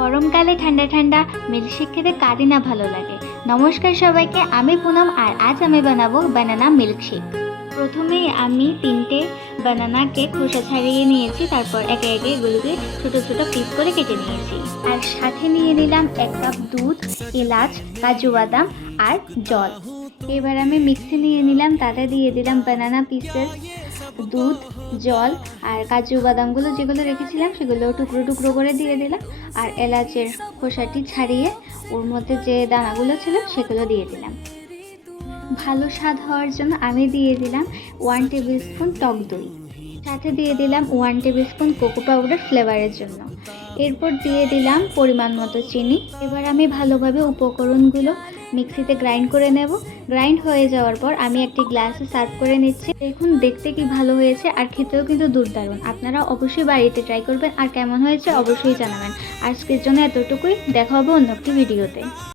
গরমকালে ঠান্ডা ঠান্ডা মিল্কশেক খেতে কারই না ভালো লাগে। নমস্কার সবাইকে, আমি পুনম আর আজ আমি বানাবো বানানা মিল্কশেক। প্রথমেই আমি 3টে বানানাকে খোসা ছাড়িয়ে নিয়েছি, তারপর একে একে এগুলোকে ছোট ছোট পিস করে কেটে নিয়েছি। আর সাথে নিয়ে নিলাম 1 কাপ দুধ, এলাচ, কাজু বাদাম আর জল। এবার আমি মিক্সি নিয়ে নিলাম, তাতে দিয়ে দিলাম বানানা পিসেস, দুধ, জল আর কাজু বাদামগুলো যেগুলো রেখেছিলাম সেগুলো টুকরো টুকরো করে দিয়ে দিলাম। আর এলাচের খোসাটি ছাড়িয়ে ওর মধ্যে যে দানাগুলো ছিল সেগুলো দিয়ে দিলাম। ভালো স্বাদ হওয়ার জন্য আমি দিয়ে দিলাম 1 টেবিল স্পুন টক দই, সাথে দিয়ে দিলাম 1 টেবিল স্পুন কোকো পাউডার ফ্লেভারের জন্য। এরপর দিয়ে দিলাম পরিমাণ মতো চিনি। এবার আমি ভালোভাবে উপকরণগুলো মিক্সিতে গ্রাইন্ড করে নেব। গ্রাইন্ড হয়ে যাওয়ার পর আমি একটি গ্লাসে সার্ভ করে নিচ্ছি। দেখুন দেখতে কি ভালো হয়েছে, আর খেতেও কিন্তু দুর্দারুণ। আপনারা অবশ্যই বাড়িতে ট্রাই করবেন, আর কেমন হয়েছে অবশ্যই জানাবেন। আজকের জন্য এতটুকুই, দেখা হবে অন্য একটি ভিডিওতে।